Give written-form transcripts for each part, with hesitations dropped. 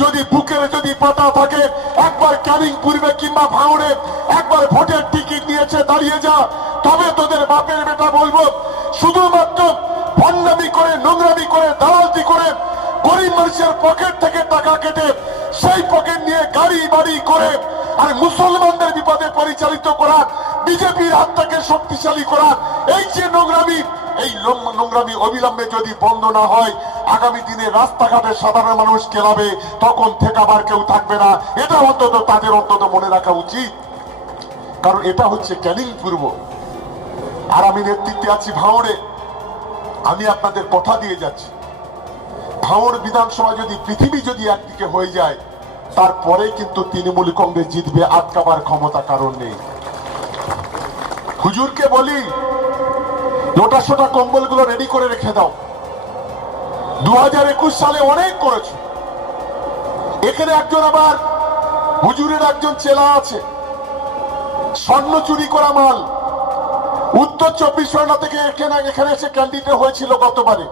যদি বুকের যদি পাতা থাকে, একবার ক্যানিং পূর্বে কিংবা ভাঙড়ে একবার ভোটের টিকিট নিয়েছে, দাঁড়িয়ে যা, তবে তোদের বাপের বেটা বলবো। শুধুমাত্র ভণ্ডামি করে, নোংরামি করে, দালালতি করে, গরিব মানুষের পকেট থেকে টাকা কেটে সেই পকেট নিয়ে গাড়ি বাড়ি করে আর মুসলমানদের বিপদে পরিচালিত করা, বিজেপির হাতটাকে শক্তিশালী করা, এই যে নোংরামি, এই নোংরামি অবিলম্বে যদি বন্ধ না হয়, আগামী দিনে রাস্তাঘাটে সাধারণ মানুষ কেলাবে, তখন ঠেকাবার কেউ থাকবে না। এটা অন্তত তাদের অন্তত মনে রাখা উচিত, কারণ এটা হচ্ছে ক্যানিং পূর্ব, আর আমি নেতৃত্বে আছি ভাঙড়ে। আমি আপনাদের কথা দিয়ে যাচ্ছি, ভাঙড় বিধানসভা যদি পৃথিবী যদি একদিকে হয়ে যায়, তারপরে কিন্তু তৃণমূল কংগ্রেস জিতবে, আটকাবার ক্ষমতা কারণ নেই। হুজুরকে বলি, লোটা সোটা কম্বল গুলো রেডি করে রেখে দাও। 2021 সালে অনেক করেছো। এখানে একজন আবার হুজুরের একজন চেলা আছে, স্বর্ণ চুরি করা মাল, উত্তর 24 পরগনা থেকে এখানে এসে ক্যান্ডিডেট হয়েছিল গতবারে।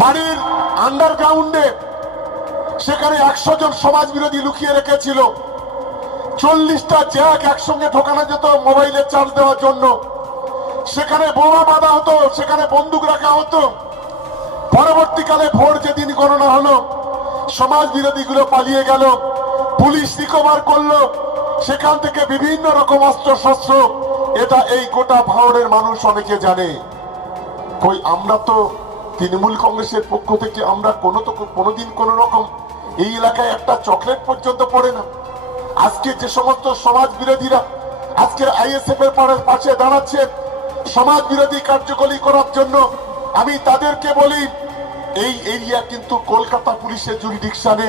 বাড়ির আন্ডারগ্রাউন্ডে সেখানে 100 জন সমাজ বিরোধী লুকিয়ে রেখেছিল। 40টা জ্যাক একসঙ্গে ঢোকানো যেত মোবাইলে চার্জ দেওয়ার জন্য। সেখানে বোমা বাঁধা হতো, সেখানে বন্দুক রাখা হতো। পরবর্তীকালে ভোট যেদিন গণনা হলো, সমাজ বিরোধী গুলো পালিয়ে গেল, পুলিশ রিকভার করলো সেখান থেকে বিভিন্ন রকম অস্ত্র শস্ত্র। এটা এই গোটা ভাঙড়ের মানুষ অনেকে জানে। কই আমরা তো তৃণমূল কংগ্রেসের পক্ষ থেকে আমরা কোনোদিন কোন রকম এই এলাকায় একটা চকলেট পর্যন্ত পড়ে না। আজকে যে সমস্ত সমাজ বিরোধীরা আজকে আইএসএফ এর পাশে দাঁড়াচ্ছে সমাজ বিরোধী কার্যকরী করার জন্য, আমি তাদেরকে বলি, এই এরিয়া কিন্তু কলকাতা পুলিশের জুরিডিকশনে।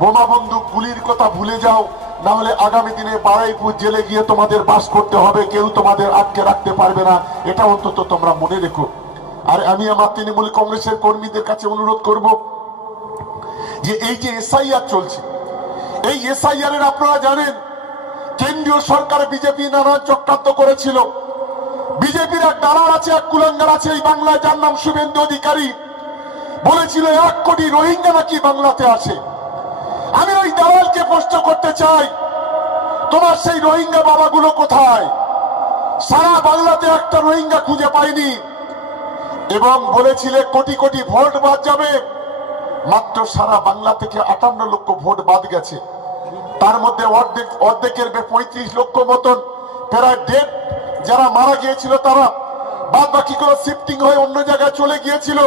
বোমা বন্দুক গুলির কথা ভুলে যাও, না হলে আগামী দিনে বারুইপুর জেলে গিয়ে তোমাদের বাস করতে হবে, কেউ তোমাদের আটকে রাখতে পারবে না। এটা অন্তত তোমরা মনে রেখো। আর আমি আমার তৃণমূল কংগ্রেসের কর্মীদের কাছে অনুরোধ করব, যে এই যে এসআইআর চলছে, এই এসআইআর এর আপনারা জানেন কেন্দ্রীয় সরকার বিজেপি নানা চক্রান্ত করেছিল। বিজেপির এক দালাল আছে, এক কুলাঙ্গার আছে এই বাংলায়, যার নাম শুভেন্দু অধিকারী, বলেছিল 1 কোটি রোহিঙ্গা নাকি বাংলাতে আছে। আমি ওই দালালকে প্রশ্ন করতে চাই, তোমার সেই রোহিঙ্গা বাবাগুলো কোথায়? সারা বাংলাতে একটা রোহিঙ্গা খুঁজে পাইনি। এবং বলেছিলে কোটি কোটি ভোট বাদ যাবে, মাত্র সারা বাংলা থেকে 58 লক্ষ ভোট বাদ গেছে। তার মধ্যে অর্ধেকের 35 লক্ষ মতন প্রায় ডেট যারা মারা গিয়েছিল, তারা বাদ বাকি করে শিফটিং হয়ে অন্য জায়গায় চলে গিয়েছিল।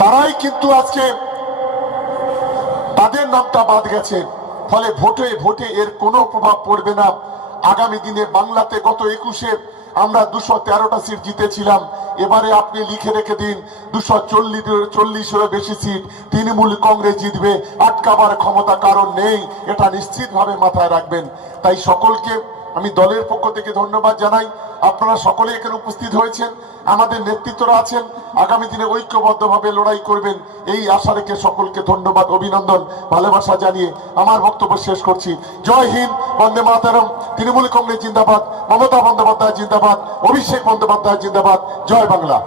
তারাই কিন্তু আজকে তাদের নামটা বাদ গেছে। ফলে ভোটে এর কোনো প্রভাব পড়বে না। আগামী দিনে বাংলাতে গত 21-এ আমরা 213টা সিট জিতেছিলাম। এবারে আপনি লিখে রেখে দিন, 240-এরও বেশি সিট তৃণমূল কংগ্রেস জিতবে, আটকাবার ক্ষমতা কারণ নেই। এটা নিশ্চিতভাবে মাথায় রাখবেন। তাই সকলকে আমি দলের পক্ষ থেকে ধন্যবাদ জানাই। আপনারা সকলে এখানে উপস্থিত হয়েছেন, আমাদের নেতৃত্বরা আছেন, আগামী দিনে ঐক্যবদ্ধভাবে লড়াই করবেন, এই আশা রেখে সকলকে ধন্যবাদ, অভিনন্দন, ভালোবাসা জানিয়ে আমার বক্তব্য শেষ করছি। জয় হিন্দ, বন্দে মাতরম। তৃণমূল কংগ্রেস জিন্দাবাদ, মমতা বন্দ্যোপাধ্যায় জিন্দাবাদ, অভিষেক বন্দ্যোপাধ্যায় জিন্দাবাদ। জয় বাংলা।